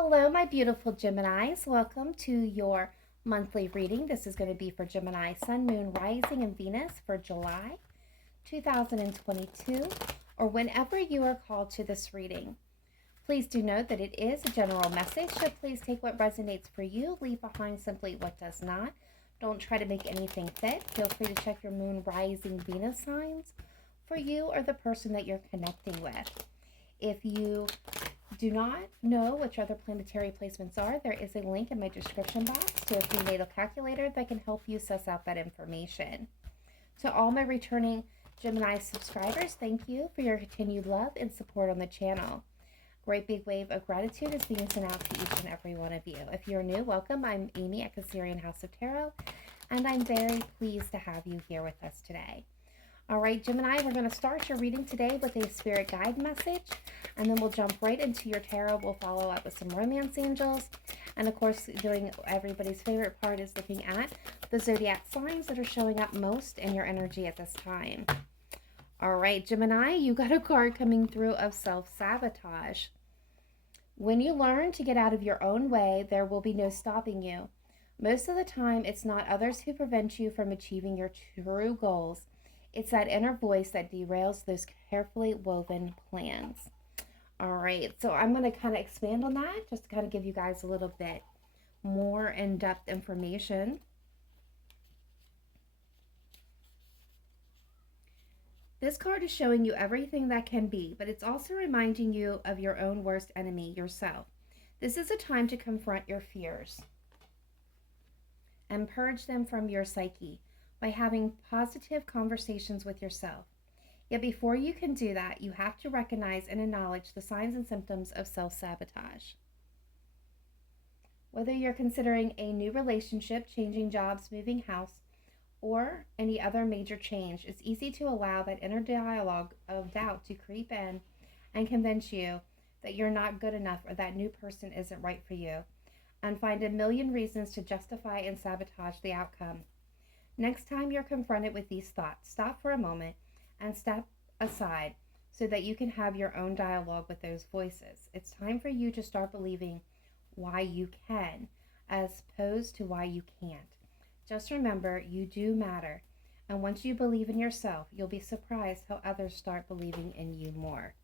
Hello, my beautiful Geminis. Welcome to your monthly reading. This is going to be for Gemini, Sun, Moon, Rising, and Venus for July 2022, or whenever you are called to this reading. Please do note that it is a general message, so please take what resonates for you, leave behind simply what does not. Don't try to make anything fit. Feel free to check your Moon, Rising, Venus signs for you or the person that you're connecting with. If you do not know which other planetary placements are, there is a link in my description box to a prenatal calculator that can help you suss out that information. To all my returning Gemini subscribers, thank you for your continued love and support on the channel. Great big wave of gratitude is being sent out to each and every one of you. If you're new, welcome. I'm Amy at Cancerianhouse of Tarot, and I'm very pleased to have you here with us today. All right, Gemini, we're going to start your reading today with a spirit guide message, and then we'll jump right into your tarot. We'll follow up with some romance angels, and of course, doing everybody's favorite part is looking at the zodiac signs that are showing up most in your energy at this time. All right, Gemini, you got a card coming through of self-sabotage. When you learn to get out of your own way, there will be no stopping you. Most of the time, it's not others who prevent you from achieving your true goals. It's that inner voice that derails those carefully woven plans. All right, so I'm going to kind of expand on that just to kind of give you guys a little bit more in-depth information. This card is showing you everything that can be, but it's also reminding you of your own worst enemy, yourself. This is a time to confront your fears and purge them from your psyche by having positive conversations with yourself. Yet before you can do that, you have to recognize and acknowledge the signs and symptoms of self-sabotage. Whether you're considering a new relationship, changing jobs, moving house, or any other major change, it's easy to allow that inner dialogue of doubt to creep in and convince you that you're not good enough or that new person isn't right for you, and find a million reasons to justify and sabotage the outcome. Next time you're confronted with these thoughts, stop for a moment and step aside so that you can have your own dialogue with those voices. It's time for you to start believing why you can, as opposed to why you can't. Just remember, you do matter. And once you believe in yourself, you'll be surprised how others start believing in you more.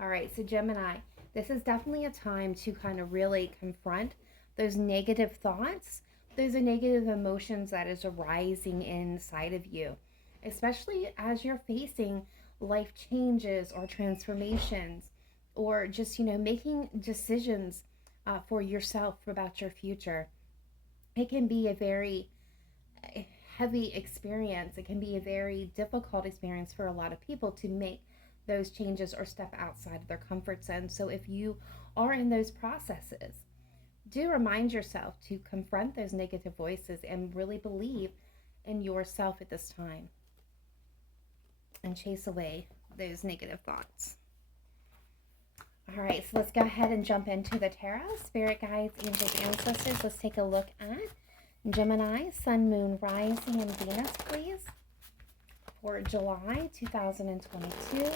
All right, so Gemini, this is definitely a time to kind of really confront those negative thoughts. Those are negative emotions that is arising inside of you, especially as you're facing life changes or transformations, or just, making decisions for yourself about your future. It can be a very heavy experience. It can be a very difficult experience for a lot of people to make those changes or step outside of their comfort zone. So if you are in those processes, do remind yourself to confront those negative voices and really believe in yourself at this time and chase away those negative thoughts. All right, so let's go ahead and jump into the tarot. Spirit guides, angels, ancestors. Let's take a look at Gemini, Sun, Moon, Rising, and Venus, please, for July 2022,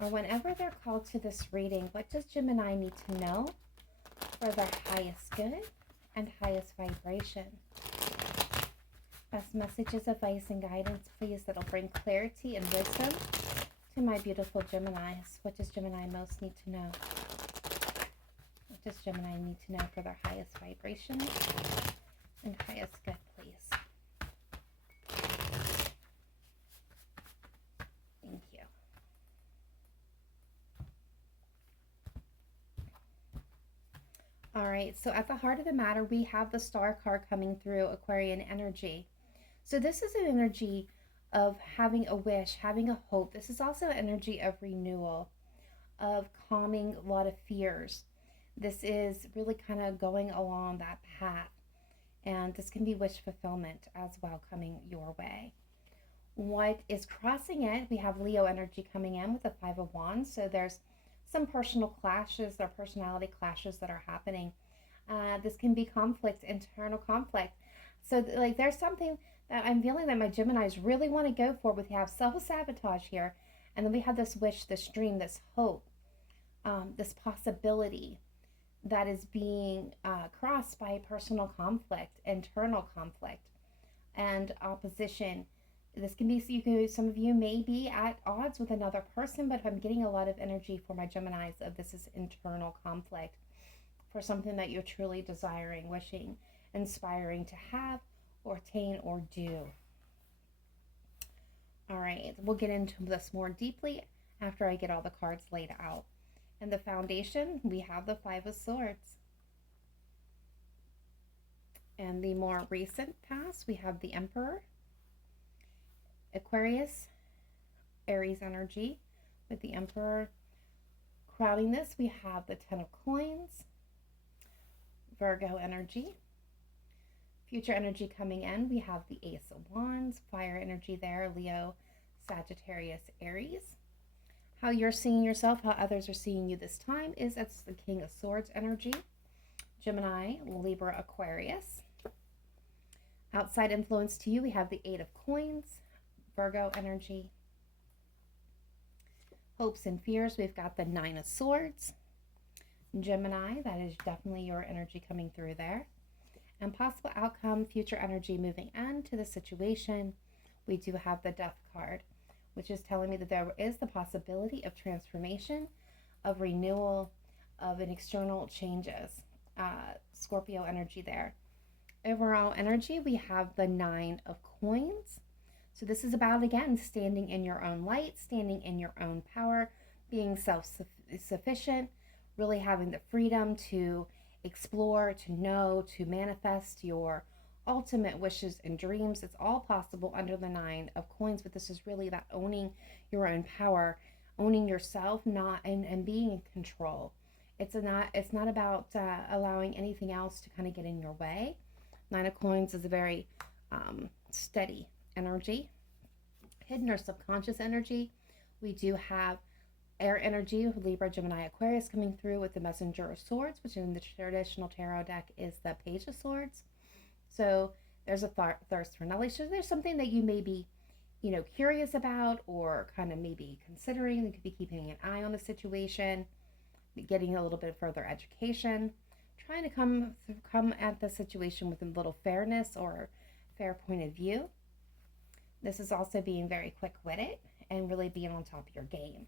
or whenever they're called to this reading. What does Gemini need to know for their highest good and highest vibration? Best messages, advice, and guidance, please, that'll bring clarity and wisdom to my beautiful Geminis. What does Gemini most need to know? What does Gemini need to know for their highest vibration and highest good, please? Thank you. All right, so at the heart of the matter, we have the Star card coming through, Aquarian energy. So this is an energy of having a wish, having a hope. This is also an energy of renewal, of calming a lot of fears. This is really kind of going along that path. And this can be wish fulfillment as well coming your way. What is crossing it? We have Leo energy coming in with the Five of Wands. So there's some personal clashes or personality clashes that are happening. This can be conflict, internal conflict. So like there's something that I'm feeling that my Geminis really want to go for. We have self-sabotage here, and then we have this wish, this dream, this hope, this possibility that is being crossed by personal conflict, internal conflict, and opposition. This can be, so you can, some of you may be at odds with another person, but I'm getting a lot of energy for my Geminis of this is internal conflict for something that you're truly desiring, wishing, inspiring to have or attain or do. All right, we'll get into this more deeply after I get all the cards laid out. And the foundation, we have the Five of Swords. And the more recent past, we have the Emperor, Aquarius, Aries energy with the Emperor. Crowding this, we have the Ten of Coins, Virgo energy. Future energy coming in, we have the Ace of Wands, fire energy there, Leo, Sagittarius, Aries. How you're seeing yourself, how others are seeing you this time is that's the King of Swords energy, Gemini, Libra, Aquarius. Outside influence to you, we have the Eight of Coins, Virgo energy. Hopes and fears, we've got the Nine of Swords, Gemini, that is definitely your energy coming through there. And possible outcome, future energy moving into the situation, we do have the Death card, which is telling me that there is the possibility of transformation, of renewal, of an external changes. Scorpio energy there. Overall energy, we have the Nine of Coins. So this is about, again, standing in your own light, standing in your own power, being self-sufficient, really having the freedom to explore, to know, to manifest your ultimate wishes and dreams. It's all possible under the Nine of Coins, but this is really about owning your own power, owning yourself, not and being in control. It's not about allowing anything else to kind of get in your way. Nine of Coins is a very steady energy. Hidden or subconscious energy, we do have air energy, Libra, Gemini, Aquarius coming through with the Messenger of Swords, which in the traditional tarot deck is the Page of Swords. So there's a thirst for knowledge. So there's something that you may be, curious about or kind of maybe considering. You could be keeping an eye on the situation, getting a little bit further education, trying to come at the situation with a little fairness or fair point of view. This is also being very quick-witted and really being on top of your game.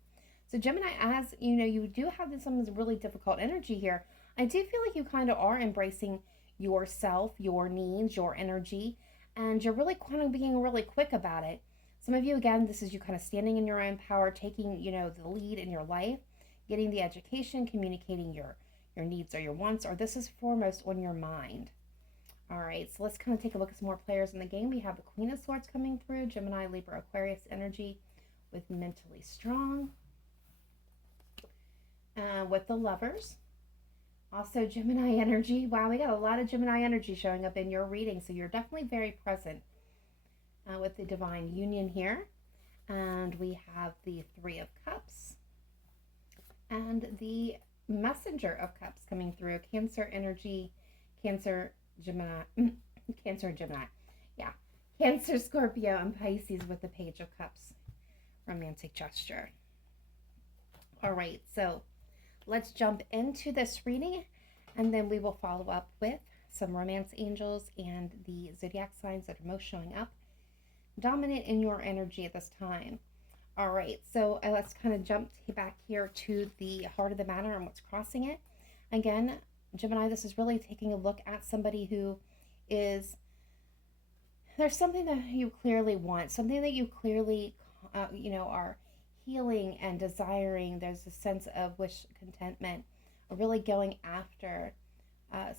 So Gemini, as you do have some really difficult energy here. I do feel like you kind of are embracing yourself, your needs, your energy, and you're really kind of being really quick about it. Some of you, again, this is you kind of standing in your own power, taking, the lead in your life, getting the education, communicating your needs or your wants, or this is foremost on your mind. All right, so let's kind of take a look at some more players in the game. We have the Queen of Swords coming through, Gemini, Libra, Aquarius energy with mentally strong. With the Lovers, also Gemini energy. Wow, we got a lot of Gemini energy showing up in your reading, so you're definitely very present with the Divine Union here. And we have the Three of Cups and the Messenger of Cups coming through, Cancer energy, Cancer, Gemini, Cancer, Gemini, yeah, Cancer, Scorpio, and Pisces with the Page of Cups, romantic gesture. All right, so let's jump into this reading, and then we will follow up with some romance angels and the zodiac signs that are most showing up dominant in your energy at this time. All right, so let's kind of jump back here to the heart of the matter and what's crossing it. Again, Gemini, this is really taking a look at somebody who is, there's something that you clearly want, something that you clearly, are healing and desiring. There's a sense of wish, contentment, or really going after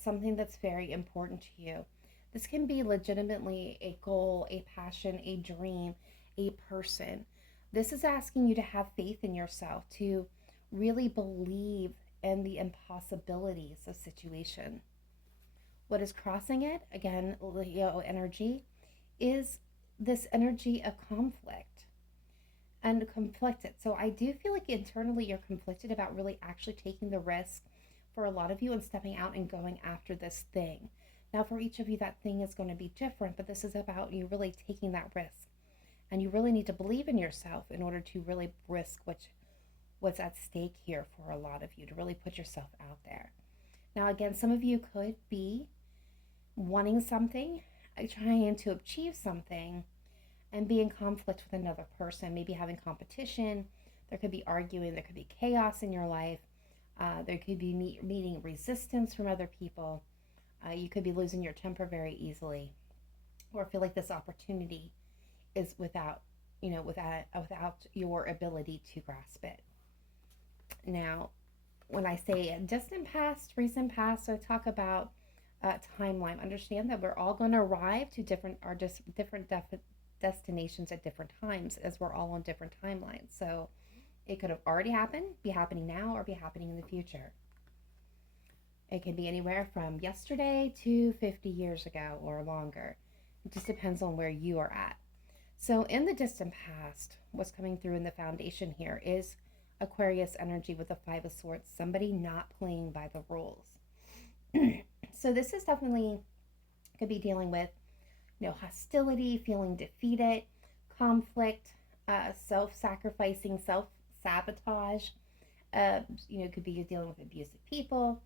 something that's very important to you. This can be legitimately a goal, a passion, a dream, a person. This is asking you to have faith in yourself, to really believe in the impossibilities of situation. What is crossing it, again, Leo energy, is this energy of conflict and conflicted. So I do feel like internally you're conflicted about really actually taking the risk for a lot of you and stepping out and going after this thing. Now for each of you, that thing is going to be different, but this is about you really taking that risk. And you really need to believe in yourself in order to really risk what's at stake here for a lot of you, to really put yourself out there. Now, again, some of you could be wanting something, trying to achieve something, and be in conflict with another person, maybe having competition. There could be arguing, there could be chaos in your life. There could be meeting resistance from other people. You could be losing your temper very easily, or feel like this opportunity is without your ability to grasp it. Now, when I say distant past, recent past, so I talk about timeline. Understand that we're all going to arrive to different destinations at different times, as we're all on different timelines. So it could have already happened, be happening now, or be happening in the future. It can be anywhere from yesterday to 50 years ago or longer. It just depends on where you are at. So in the distant past, what's coming through in the foundation here is Aquarius energy with the Five of Swords, somebody not playing by the rules. So this is definitely could be dealing with, hostility, feeling defeated, conflict, self-sacrificing, self-sabotage. Could be dealing with abusive people,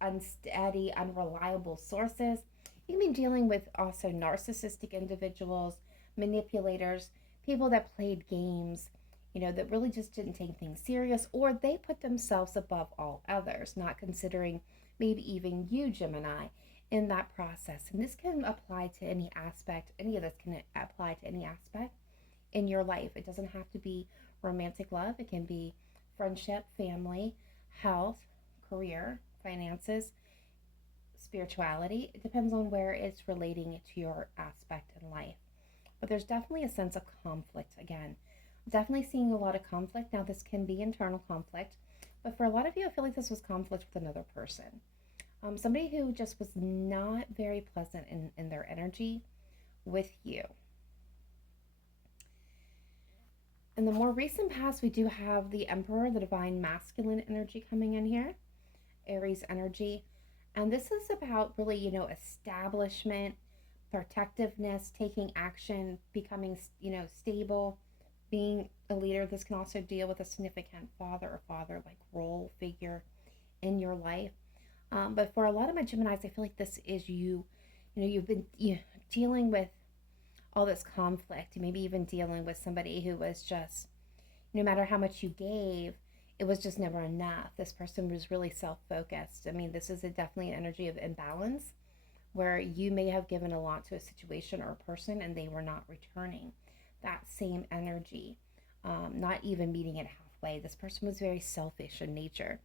unsteady, unreliable sources. You can be dealing with also narcissistic individuals, manipulators, people that played games, that really just didn't take things serious, or they put themselves above all others, not considering maybe even you, Gemini, in that process. And this can apply to any aspect, any of this can apply to any aspect in your life. It doesn't have to be romantic love, it can be friendship, family, health, career, finances, spirituality. It depends on where it's relating to your aspect in life. But there's definitely a sense of conflict again. Definitely seeing a lot of conflict. Now, this can be internal conflict, but for a lot of you, I feel like this was conflict with another person. Somebody who just was not very pleasant in their energy with you. In the more recent past, we do have the Emperor, the divine masculine energy coming in here, Aries energy. And this is about really, establishment, protectiveness, taking action, becoming, stable, being a leader. This can also deal with a significant father-like role figure in your life. But for a lot of my Geminis, I feel like this is you. You've been dealing with all this conflict, maybe even dealing with somebody who was just, no matter how much you gave, it was just never enough. This person was really self-focused. I mean, this is definitely an energy of imbalance where you may have given a lot to a situation or a person and they were not returning that same energy, not even meeting it halfway. This person was very selfish in nature,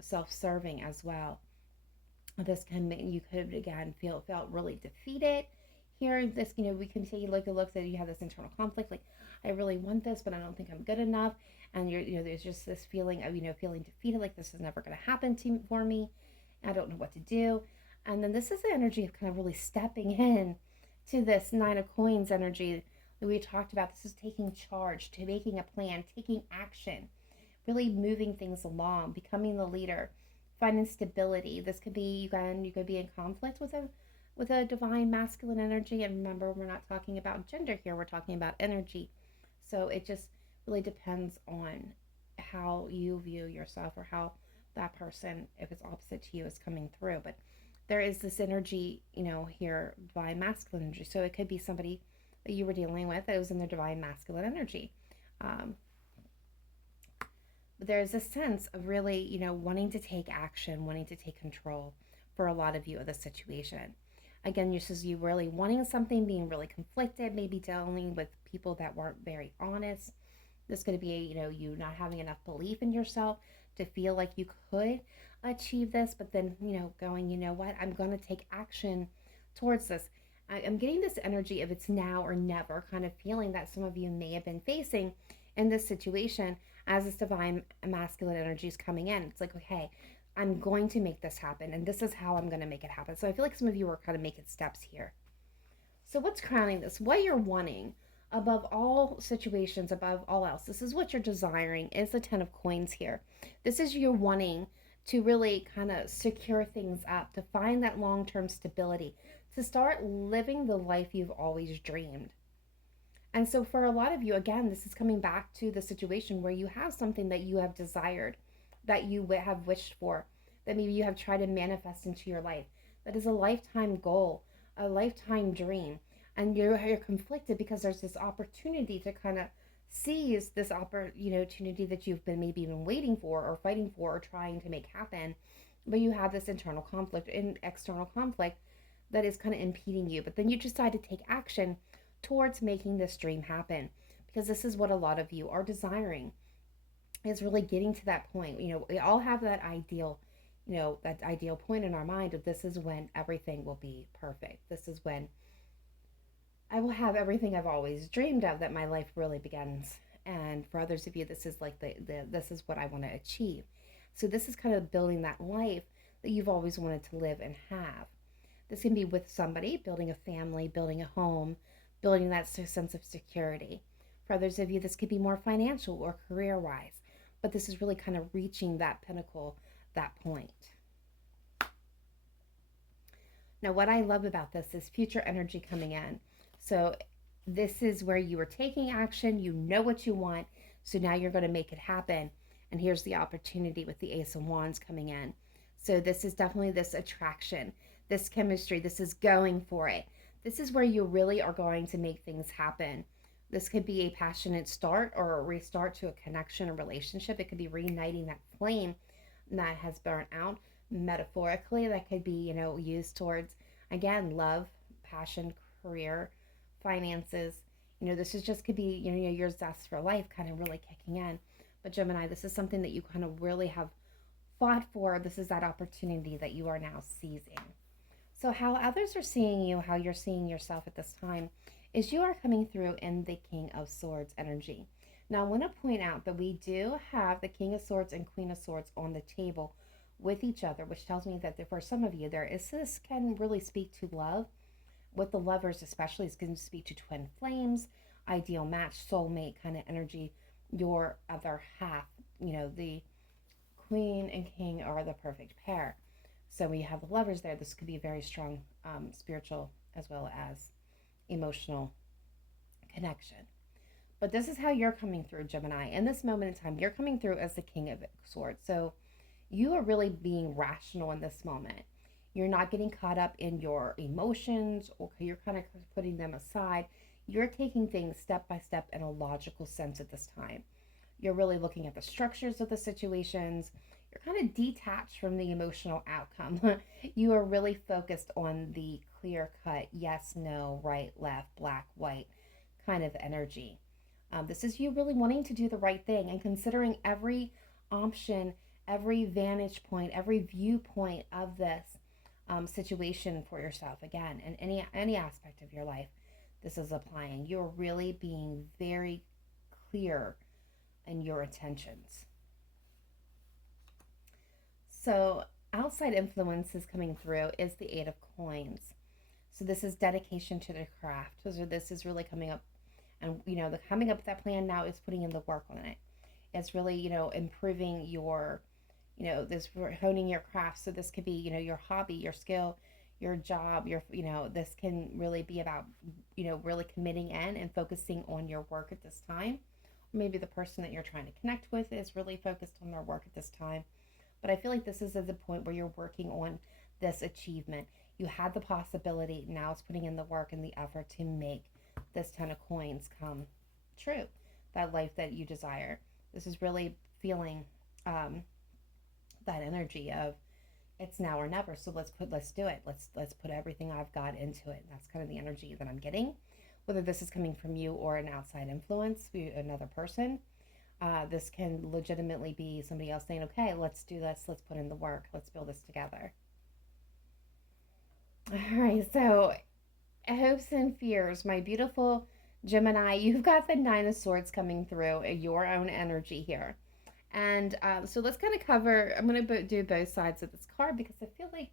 self-serving as well. This can make you could again felt really defeated. Here, this we can take a look that you have this internal conflict. Like, I really want this, but I don't think I'm good enough. And there's just this feeling of feeling defeated. Like, this is never going to happen for me. I don't know what to do. And then this is the energy of kind of really stepping in to this Nine of Coins energy that we talked about. This is taking charge, to making a plan, taking action, really moving things along, becoming the leader, finding stability. This could be you could be in conflict with a divine masculine energy. And remember, we're not talking about gender here, we're talking about energy. So it just really depends on how you view yourself, or how that person, if it's opposite to you, is coming through. But there is this energy, here, divine masculine energy. So it could be somebody that you were dealing with that was in their divine masculine energy. But there's a sense of really, wanting to take action, wanting to take control for a lot of you of the situation. Again, this is you really wanting something, being really conflicted, maybe dealing with people that weren't very honest. This could be, you not having enough belief in yourself to feel like you could achieve this, but then, going, what, I'm going to take action towards this. I'm getting this energy of it's now or never kind of feeling that some of you may have been facing in this situation as this divine masculine energy is coming in. It's like, okay, I'm going to make this happen, and this is how I'm going to make it happen. So I feel like some of you are kind of making steps here. So what's crowning this? What you're wanting above all situations, above all else, this is what you're desiring, is the Ten of Coins here. This is you wanting to really kind of secure things up, to find that long-term stability, to start living the life you've always dreamed. And so for a lot of you, again, this is coming back to the situation where you have something that you have desired, that you have wished for, that maybe you have tried to manifest into your life. That is a lifetime goal, a lifetime dream. And you're conflicted because there's this opportunity to kind of seize this opportunity that you've been maybe even waiting for or fighting for or trying to make happen. But you have this internal conflict and external conflict that is kind of impeding you. But then you decide to take action towards making this dream happen, because this is what a lot of you are desiring, is really getting to that point. We all have that ideal, that ideal point in our mind of, this is when everything will be perfect. This is when I will have everything I've always dreamed of, that my life really begins. And for others of you, this is like this is what I want to achieve. So this is kind of building that life that you've always wanted to live and have. This can be with somebody, building a family, building a home, building that sense of security. For others of you, this could be more financial or career wise, but this is really kind of reaching that pinnacle, that point. Now, what I love about this is future energy coming in. So this is where you are taking action, you know what you want, so now you're going to make it happen. And here's the opportunity with the Ace of Wands coming in. So this is definitely this attraction, this chemistry, this is going for it. This is where you really are going to make things happen. This could be a passionate start or a restart to a connection, a relationship. It could be reigniting that flame that has burnt out. Metaphorically, that could be, used towards, again, love, passion, career, finances. This is just could be, your zest for life kind of really kicking in. But Gemini, this is something that you kind of really have fought for. This is that opportunity that you are now seizing. So how others are seeing you, how you're seeing yourself at this time, is you are coming through in the King of Swords energy. Now, I want to point out that we do have the King of Swords and Queen of Swords on the table with each other, which tells me that for some of you, this can really speak to love. With the lovers especially, it's going to speak to twin flames, ideal match, soulmate kind of energy, your other half. The Queen and King are the perfect pair. So when you have the lovers there, this could be a very strong spiritual as well as emotional connection. But this is how you're coming through, Gemini. In this moment in time, you're coming through as the King of Swords. So you are really being rational in this moment. You're not getting caught up in your emotions, or you're kind of putting them aside. You're taking things step by step in a logical sense at this time. You're really looking at the structures of the situations. You're kind of detached from the emotional outcome. You are really focused on the clear cut, yes, no, right, left, black, white kind of energy. This is you really wanting to do the right thing and considering every option, every vantage point, every viewpoint of this situation for yourself. Again, in any aspect of your life, this is applying. You're really being very clear in your intentions. So outside influences coming through is the Eight of Coins. So this is dedication to the craft. So this is really coming up, and the coming up with that plan now is putting in the work on it. It's really improving your, this honing your craft. So this could be your hobby, your skill, your job, this can really be about really committing in and focusing on your work at this time. Or maybe the person that you're trying to connect with is really focused on their work at this time. But I feel like this is at the point where you're working on this achievement. You had the possibility, now it's putting in the work and the effort to make this 10 of Coins come true. That life that you desire. This is really feeling that energy of it's now or never. So let's do it. Let's put everything I've got into it. That's kind of the energy that I'm getting. Whether this is coming from you or an outside influence, another person. This can legitimately be somebody else saying, okay, let's do this. Let's put in the work. Let's build this together. All right. So hopes and fears, my beautiful Gemini, you've got the Nine of Swords coming through, your own energy here. And so let's kind of cover, I'm going to do both sides of this card because I feel like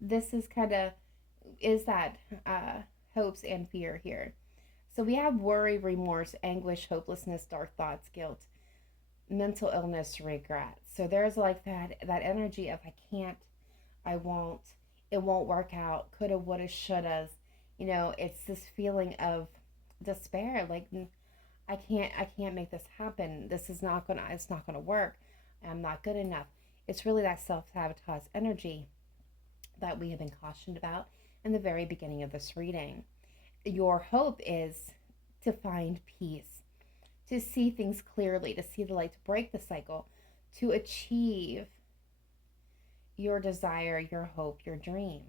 this is kind of, is that hopes and fear here. So we have worry, remorse, anguish, hopelessness, dark thoughts, guilt, mental illness, regret. So there's like that energy of I can't, I won't, it won't work out, coulda, woulda, shouldas. It's this feeling of despair, like I can't make this happen. This is not gonna, it's not gonna work. I'm not good enough. It's really that self-sabotage energy that we have been cautioned about in the very beginning of this reading. Your hope is to find peace, to see things clearly, to see the light, to break the cycle, to achieve your desire, your hope, your dream.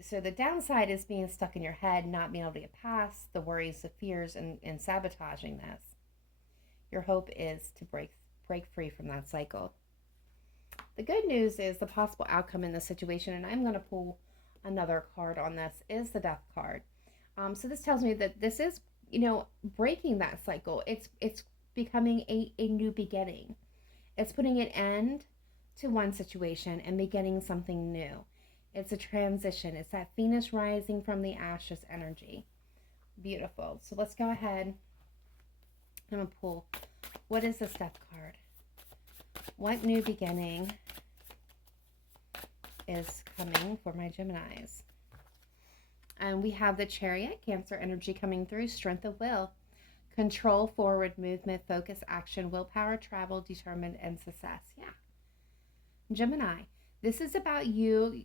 So the downside is being stuck in your head, not being able to get past the worries, the fears, and sabotaging this. Your hope is to break free from that cycle. The good news is the possible outcome in this situation, and I'm going to pull another card on this, is the Death card. So this tells me that this is, breaking that cycle. It's becoming a new beginning. It's putting an end to one situation and beginning something new. It's a transition. It's that Venus rising from the ashes energy. Beautiful. So let's go ahead. I'm going to pull. What is this Death card? What new beginning is coming for my Geminis? And we have the Chariot, Cancer energy coming through, strength of will, control, forward movement, focus, action, willpower, travel, determined, and success. Yeah. Gemini, this is about you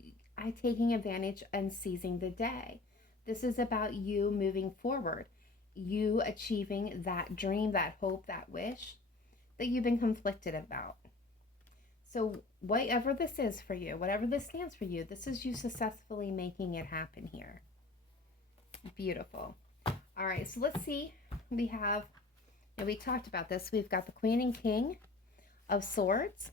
taking advantage and seizing the day. This is about you moving forward, you achieving that dream, that hope, that wish that you've been conflicted about. So whatever this is for you, whatever this stands for you, this is you successfully making it happen here. Beautiful. All right, so let's see. We have, and we talked about this, we've got the Queen and King of Swords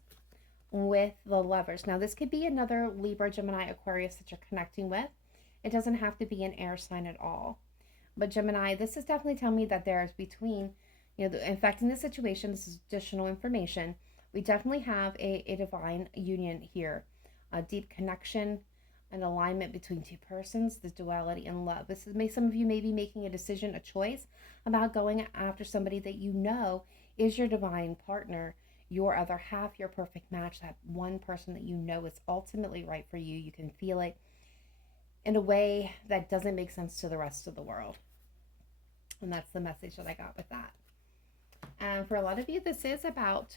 with the Lovers. Now, this could be another Libra, Gemini, Aquarius that you're connecting with. It doesn't have to be an air sign at all. But Gemini, this is definitely telling me that there is between, affecting the situation, this is additional information. We definitely have a divine union here, a deep connection, an alignment between two persons, the duality in love. This is, some of you may be making a decision, a choice about going after somebody that you know is your divine partner, your other half, your perfect match, that one person that you know is ultimately right for you. You can feel it in a way that doesn't make sense to the rest of the world. And that's the message that I got with that. And for a lot of you, this is about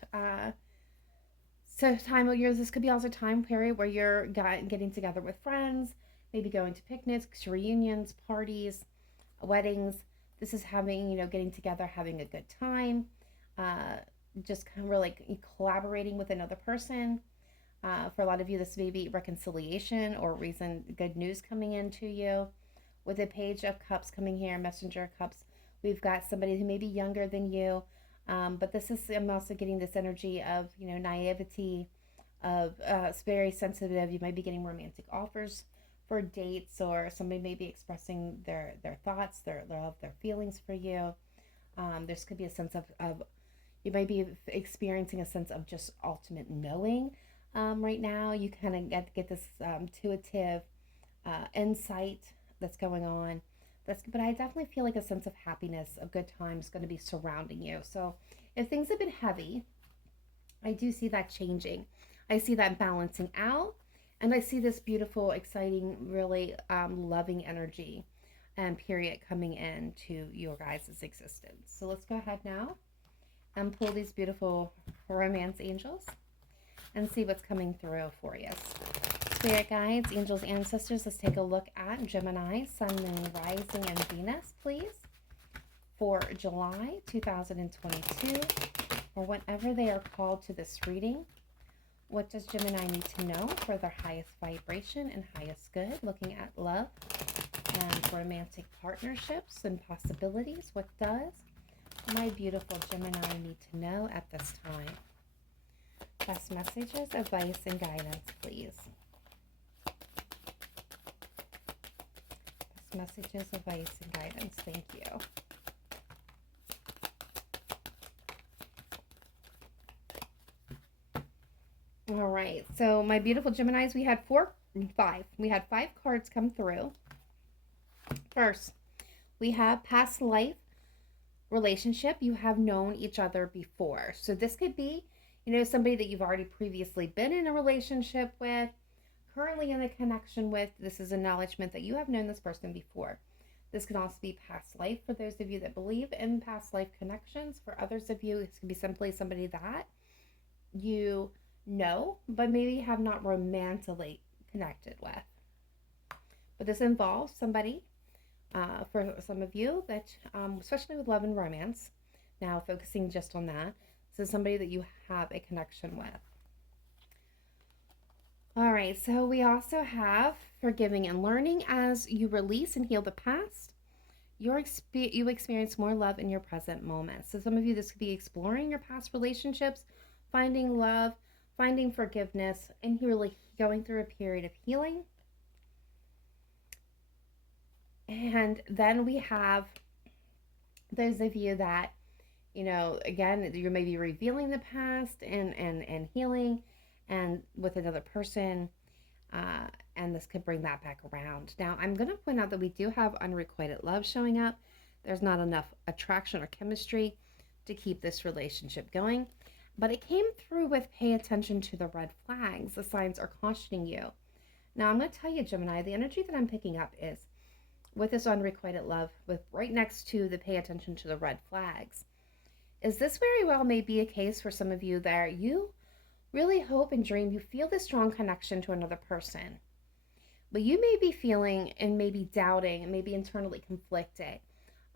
time of years. This could be also a time period where you're getting together with friends, maybe going to picnics, reunions, parties, weddings. This is having, getting together, having a good time, just kind of really collaborating with another person. For a lot of you, this may be reconciliation or good news coming into you. With a Page of Cups coming here, Messenger of Cups, we've got somebody who may be younger than you. But this is, I'm also getting this energy of, naivety, of it's very sensitive. You might be getting romantic offers for dates, or somebody may be expressing their thoughts, their love, their feelings for you. This could be a sense of you might be experiencing a sense of just ultimate knowing right now. You kind of get this intuitive insight that's going on. But I definitely feel like a sense of happiness, a good time is going to be surrounding you. So if things have been heavy, I do see that changing. I see that balancing out, and I see this beautiful, exciting, really loving energy and period coming into your guys' existence. So let's go ahead now and pull these beautiful romance angels and see what's coming through for you. Spirit guides, angels, ancestors, let's take a look at Gemini, Sun, Moon, Rising, and Venus, please, for July 2022, or whenever they are called to this reading. What does Gemini need to know for their highest vibration and highest good? Looking at love and romantic partnerships and possibilities. What does my beautiful Gemini need to know at this time? Best messages, advice, and guidance, please. Messages, advice, and guidance. Thank you. All right. So my beautiful Geminis, we had five. We had 5 cards come through. First, we have past life relationship. You have known each other before. So this could be, somebody that you've already previously been in a relationship with, currently in a connection with. This is acknowledgement that you have known this person before. This can also be past life for those of you that believe in past life connections. For others of you, this can be simply somebody that you know, but maybe have not romantically connected with. But this involves somebody, for some of you, that, especially with love and romance, now focusing just on that, so somebody that you have a connection with. All right, so we also have forgiving and learning. As you release and heal the past, you experience more love in your present moment. So some of you, this could be exploring your past relationships, finding love, finding forgiveness, and really going through a period of healing. And then we have those of you that, again, you may be revealing the past and healing and with another person. And this could bring that back around. Now, I'm going to point out that we do have unrequited love showing up. There's not enough attraction or chemistry to keep this relationship going. But it came through with pay attention to the red flags. The signs are cautioning you. Now, I'm going to tell you, Gemini, the energy that I'm picking up is with this unrequited love, with right next to the pay attention to the red flags, is this very well may be a case for some of you that you really hope and dream, you feel this strong connection to another person, but you may be feeling and maybe doubting and maybe internally conflicted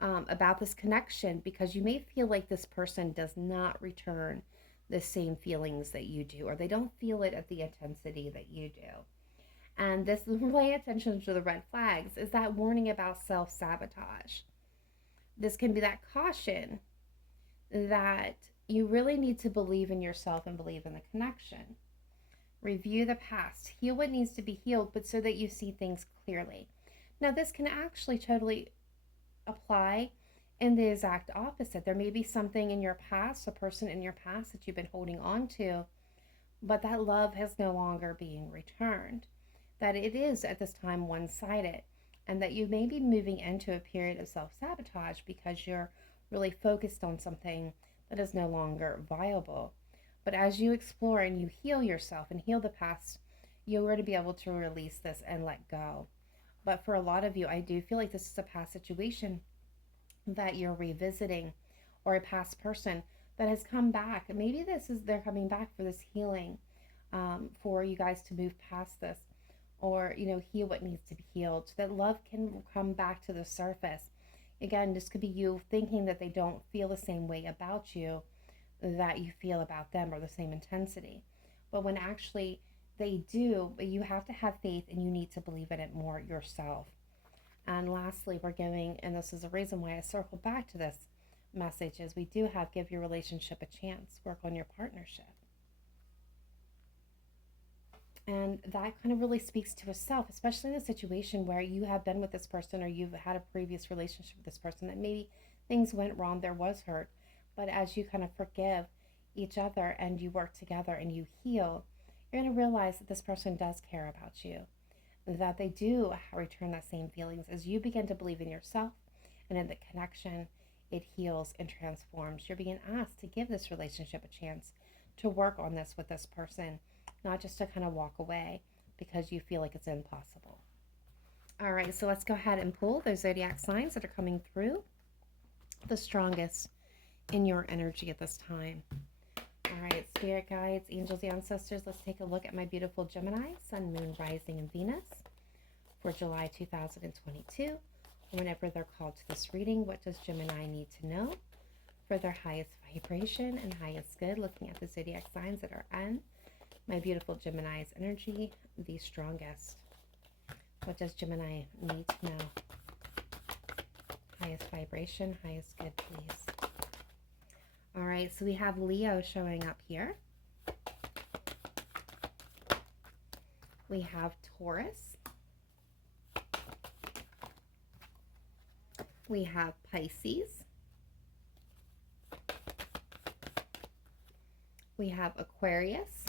about this connection, because you may feel like this person does not return the same feelings that you do, or they don't feel it at the intensity that you do. And this pay attention to the red flags is that warning about self-sabotage. This can be that caution that you really need to believe in yourself and believe in the connection. Review the past. Heal what needs to be healed, but so that you see things clearly. Now, this can actually totally apply in the exact opposite. There may be something in your past, a person in your past that you've been holding on to, but that love is no longer being returned. That it is at this time one-sided, and that you may be moving into a period of self-sabotage because you're really focused on something that is no longer viable. But as you explore and you heal yourself and heal the past, you're going to be able to release this and let go. But for a lot of you, I do feel like this is a past situation that you're revisiting, or a past person that has come back. Maybe they're coming back for this healing, for you guys to move past this, or heal what needs to be healed, so that love can come back to the surface. Again, this could be you thinking that they don't feel the same way about you that you feel about them, or the same intensity, but when actually they do. But you have to have faith, and you need to believe in it more yourself. And lastly, we're giving, and this is the reason why I circle back to this message, is we do have give your relationship a chance, work on your partnership. And that kind of really speaks to a self, especially in a situation where you have been with this person, or you've had a previous relationship with this person that maybe things went wrong, there was hurt. But as you kind of forgive each other and you work together and you heal, you're going to realize that this person does care about you, that they do return that same feelings. As you begin to believe in yourself and in the connection, it heals and transforms. You're being asked to give this relationship a chance, to work on this with this person, not just to kind of walk away because you feel like it's impossible. All right, so let's go ahead and pull those zodiac signs that are coming through the strongest in your energy at this time. All right, spirit guides, angels, ancestors, let's take a look at my beautiful Gemini, Sun, Moon, Rising, and Venus for July 2022. Whenever they're called to this reading, what does Gemini need to know for their highest vibration and highest good? Looking at the zodiac signs that are in my beautiful Gemini's energy, the strongest. What does Gemini need to know? Highest vibration, highest good, please. All right, so we have Leo showing up here. We have Taurus. We have Pisces. We have Aquarius.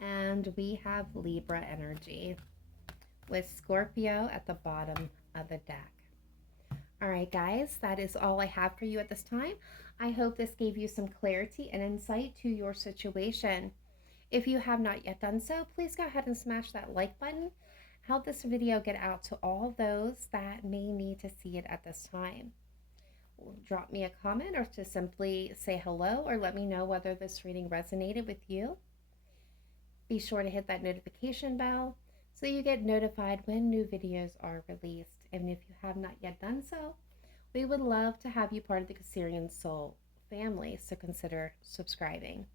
And we have Libra energy with Scorpio at the bottom of the deck. All right, guys, that is all I have for you at this time. I hope this gave you some clarity and insight to your situation. If you have not yet done so, please go ahead and smash that like button. Help this video get out to all those that may need to see it at this time. drop me a comment or to simply say hello or let me know whether this reading resonated with you. Be sure to hit that notification bell so you get notified when new videos are released. And if you have not yet done so, we would love to have you part of the Cancerian Soul family, so consider subscribing.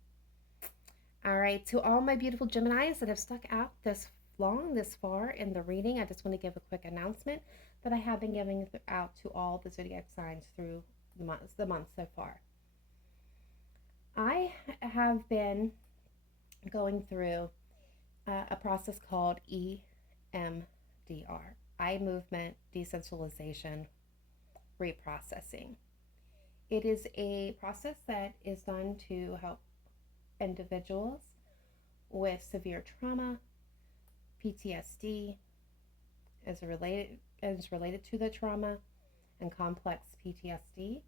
All right, to all my beautiful Geminis that have stuck out this long, this far in the reading, I just want to give a quick announcement that I have been giving out to all the zodiac signs through the month so far. I have been going through a process called EMDR, eye movement desensitization reprocessing. It is a process that is done to help individuals with severe trauma, PTSD as related to the trauma, and complex PTSD,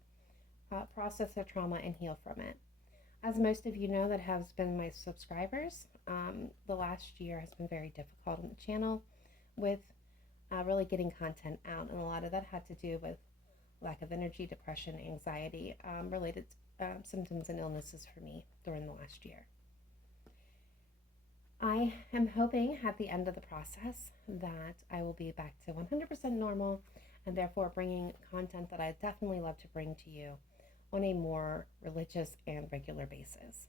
process their trauma and heal from it. As most of you know that has been my subscribers, the last year has been very difficult on the channel with really getting content out, and a lot of that had to do with lack of energy, depression, anxiety, related symptoms and illnesses for me during the last year. I am hoping at the end of the process that I will be back to 100% normal and therefore bringing content that I definitely love to bring to you on a more religious and regular basis.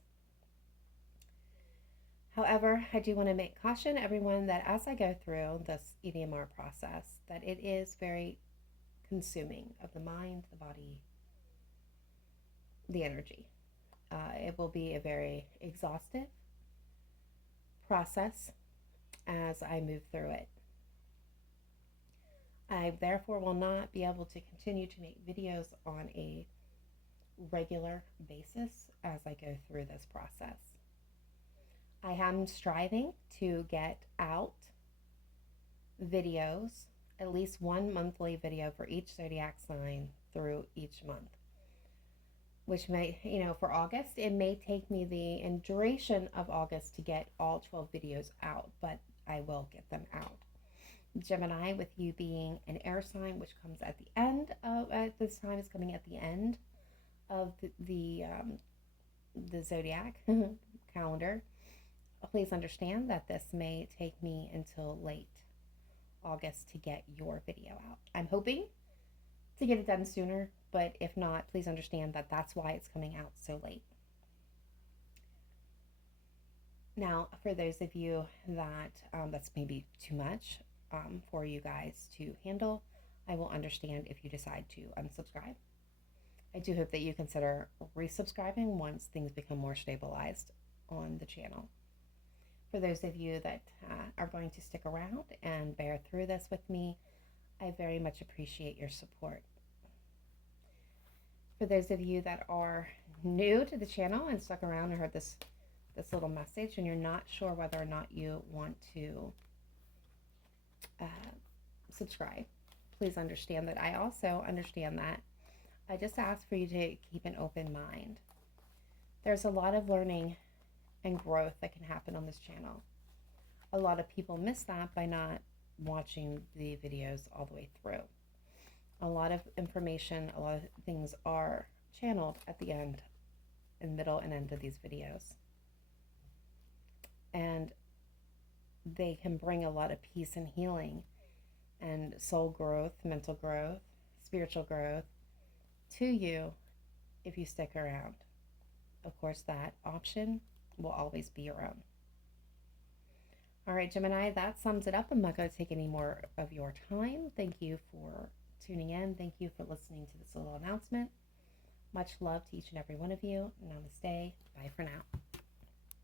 However, I do want to make caution everyone that as I go through this EMDR process, that it is very consuming of the mind, the body, the energy. It will be a very exhaustive process as I move through it. I therefore will not be able to continue to make videos on a regular basis as I go through this process. I am striving to get out videos, at least one monthly video for each zodiac sign through each month, which may, for August, it may take me the duration of August to get all 12 videos out, but I will get them out. Gemini, with you being an air sign, which comes at the end of, at this time is coming at the end of the zodiac calendar, please understand that this may take me until late August to get your video out. I'm hoping to get it done sooner, but if not, please understand that that's why it's coming out so late. Now, for those of you that that's maybe too much for you guys to handle, I will understand if you decide to unsubscribe. I do hope that you consider resubscribing once things become more stabilized on the channel. For those of you that are going to stick around and bear through this with me, I very much appreciate your support. For those of you that are new to the channel and stuck around and heard this little message and you're not sure whether or not you want to subscribe, please understand that I also understand that. I just ask for you to keep an open mind. There's a lot of learning and growth that can happen on this channel. A lot of people miss that by not watching the videos all the way through. A lot of information, a lot of things are channeled at the end, in middle and end of these videos. And they can bring a lot of peace and healing and soul growth, mental growth, spiritual growth to you if you stick around. Of course, that option will always be your own. All right, Gemini, that sums it up. I'm not going to take any more of your time. Thank you for tuning in. Thank you for listening to this little announcement. Much love to each and every one of you. Namaste. Bye for now.